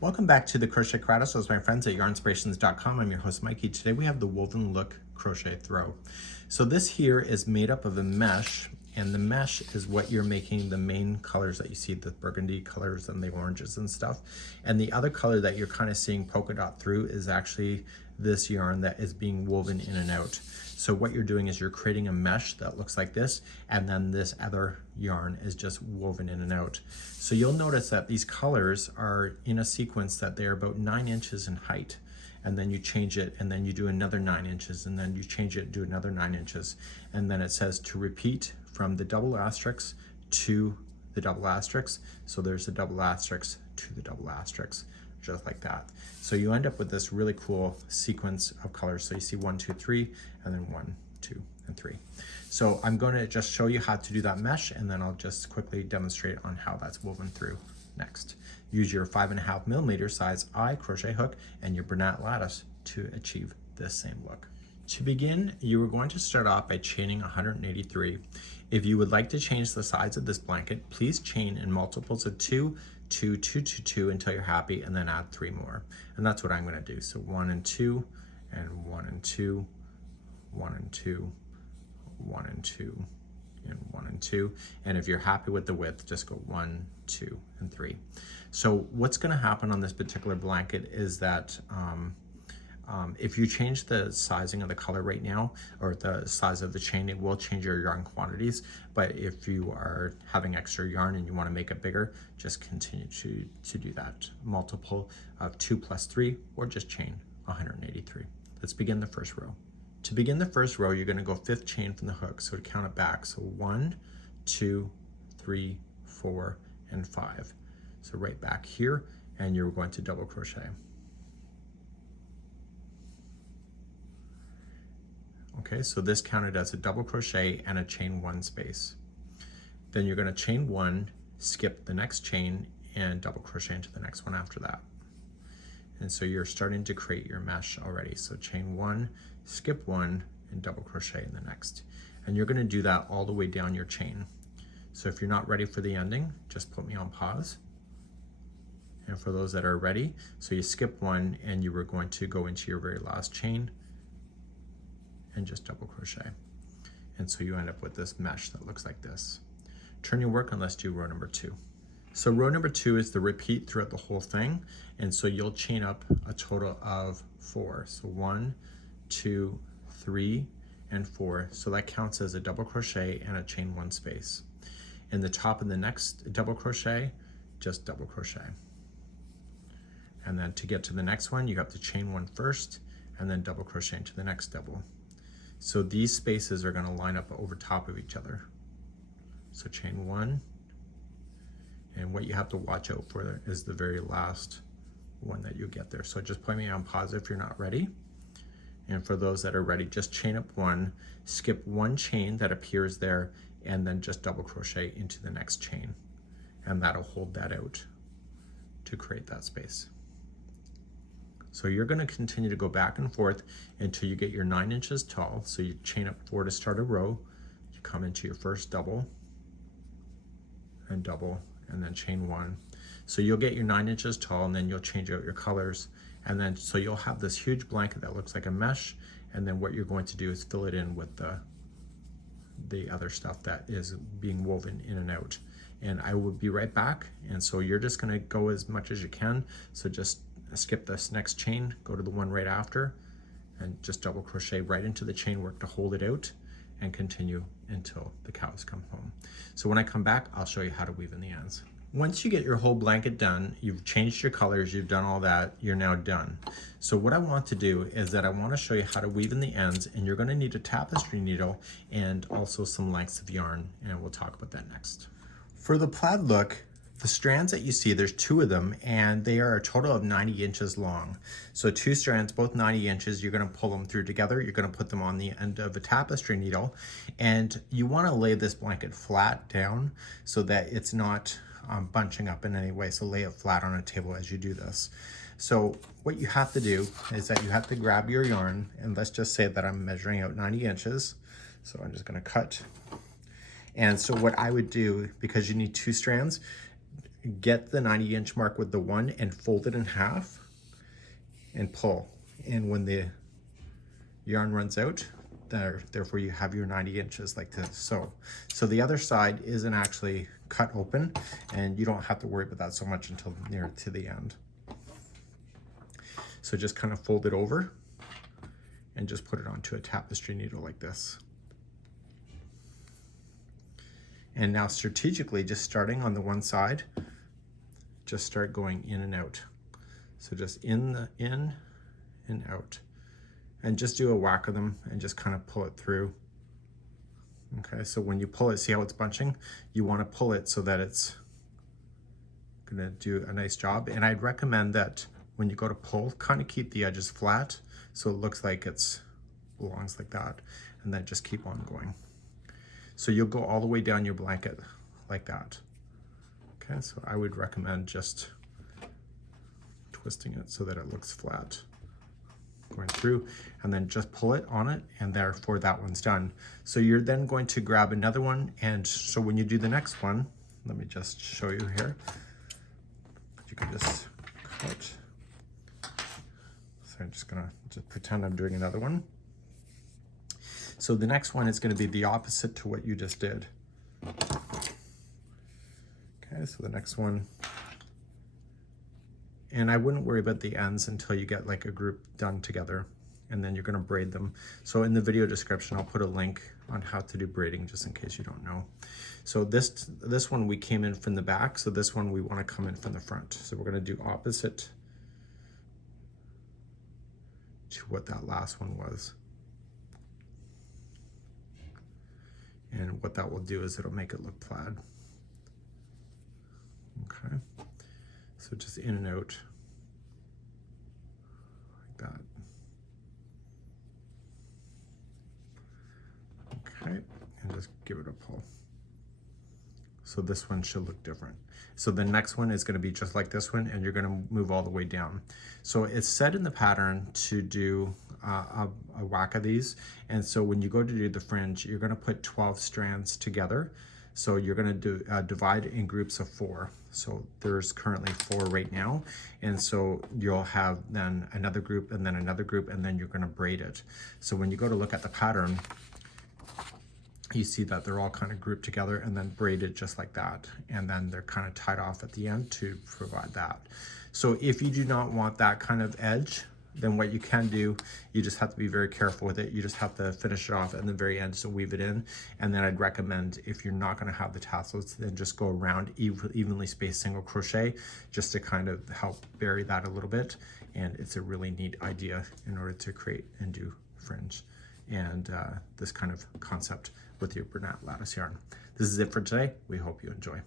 Welcome back to the Crochet Crowd. My friends at yarnspirations.com. I'm your host Mikey. Today we have the Woven Look Crochet Throw. So this here is made up of a mesh, and the mesh is what you're making the main colors that you see, the burgundy colors and the oranges and stuff. And the other color that you're kind of seeing polka dot through is actually this yarn that is being woven in and out. So what you're doing is you're creating a mesh that looks like this, and then this other yarn is just woven in and out. So you'll notice that these colors are in a sequence that they're about 9 inches in height, and then you change it, and then you do another 9 inches, and then you change it and do another 9 inches. And then it says to repeat from the double asterisk to the double asterisk. So there's a double asterisk to the double asterisk, just like that. So you end up with this really cool sequence of colors. So you see 1, 2, 3, and then 1, 2, and 3. So I'm going to just show you how to do that mesh, and then I'll just quickly demonstrate on how that's woven through next. Use your 5.5mm size eye crochet hook and your Bernat Lattice to achieve this same look. To begin, you are going to start off by chaining 183. If you would like to change the size of this blanket, please chain in multiples of 2, 2, 2, 2, 2 until you're happy, and then add 3 more. And that's what I'm going to do. So 1 and 2, and 1 and 2, 1 and 2, 1 and 2, and 1 and 2. And if you're happy with the width, just go 1, 2, and 3. So what's going to happen on this particular blanket is that if you change the sizing of the color right now, or the size of the chain, it will change your yarn quantities. But if you are having extra yarn and you want to make it bigger, just continue to do that. Multiple of 2 plus 3, or just chain 183. Let's begin the first row. To begin the first row, you're going to go 5th chain from the hook. So to count it back, so 1, 2, 3, 4, and 5. So right back here, and you're going to double crochet. Okay, so this counted as a double crochet and a chain 1 space. Then you're going to chain 1, skip the next chain, and double crochet into the next one after that. And so you're starting to create your mesh already. So chain 1, skip 1, and double crochet in the next. And you're going to do that all the way down your chain. So if you're not ready for the ending, just put me on pause. And for those that are ready, so you skip 1 and you were going to go into your very last chain and just double crochet. And so you end up with this mesh that looks like this. Turn your work and let's do row number 2. So row number 2 is the repeat throughout the whole thing, and so you'll chain up a total of 4. So 1, 2, 3, and 4. So that counts as a double crochet and a chain 1 space. In the top of the next double crochet, just double crochet. And then to get to the next one, you have to chain 1 first, and then double crochet into the next double. So these spaces are going to line up over top of each other. So chain 1, and what you have to watch out for is the very last one that you get there. So just put me on pause if you're not ready. And for those that are ready, just chain up 1, skip 1 chain that appears there, and then just double crochet into the next chain. And that'll hold that out to create that space. So you're going to continue to go back and forth until you get your 9 inches tall. So you chain up 4 to start a row, you come into your first double, and double, and then chain 1. So you'll get your 9 inches tall, and then you'll change out your colors. And then, so you'll have this huge blanket that looks like a mesh, and then what you're going to do is fill it in with the other stuff that is being woven in and out. And I will be right back, and so you're just going to go as much as you can. So just skip this next chain, go to the one right after, and just double crochet right into the chain work to hold it out, and continue until the cows come home. So when I come back, I'll show you how to weave in the ends. Once you get your whole blanket done, you've changed your colors, you've done all that, you're now done. So what I want to do is that I want to show you how to weave in the ends, and you're going to need a tapestry needle and also some lengths of yarn, and we'll talk about that next. For the plaid look, the strands that you see, there's 2 of them, and they are a total of 90 inches long. So 2 strands, both 90 inches, you're going to pull them through together. You're going to put them on the end of a tapestry needle, and you want to lay this blanket flat down so that it's not bunching up in any way. So lay it flat on a table as you do this. So what you have to do is that you have to grab your yarn, and let's just say that I'm measuring out 90 inches. So I'm just going to cut. And so what I would do, because you need 2 strands, get the 90-inch mark with the 1 and fold it in half and pull. And when the yarn runs out, therefore you have your 90 inches like this. So the other side isn't actually cut open, and you don't have to worry about that so much until near to the end. So just kind of fold it over and just put it onto a tapestry needle like this. And now strategically, just starting on the one side, just start going in and out. So just in and out. And just do a whack of them and just kind of pull it through. Okay, so when you pull it, see how it's bunching? You want to pull it so that it's gonna do a nice job. And I'd recommend that when you go to pull, kind of keep the edges flat so it looks like it's belongs like that, and then just keep on going. So you'll go all the way down your blanket like that. Okay, so I would recommend just twisting it so that it looks flat, going through, and then just pull it on it, and therefore that one's done. So you're then going to grab another one, and so when you do the next one, let me just show you here. You can just cut. So I'm just gonna pretend I'm doing another one. So the next one is going to be the opposite to what you just did. Okay, so the next one, and I wouldn't worry about the ends until you get like a group done together, and then you're going to braid them. So in the video description, I'll put a link on how to do braiding just in case you don't know. So this one we came in from the back, so this one we want to come in from the front. So we're going to do opposite to what that last one was. And what that will do is it'll make it look plaid. Okay, so just in and out like that. Okay, and just give it a pull. So this one should look different. So the next one is going to be just like this one, and you're going to move all the way down. So it's set in the pattern to do a whack of these, and so when you go to do the fringe, you're going to put 12 strands together. So you're going to do divide in groups of 4. So there's currently 4 right now, and so you'll have then another group and then another group, and then you're going to braid it. So when you go to look at the pattern, you see that they're all kind of grouped together and then braided just like that, and then they're kind of tied off at the end to provide that. So if you do not want that kind of edge, then what you can do, you just have to be very careful with it. You just have to finish it off at the very end, so weave it in. And then I'd recommend, if you're not going to have the tassels, then just go around evenly spaced single crochet just to kind of help bury that a little bit. And it's a really neat idea in order to create and do fringe and this kind of concept with your Bernat Lattice yarn. This is it for today. We hope you enjoy.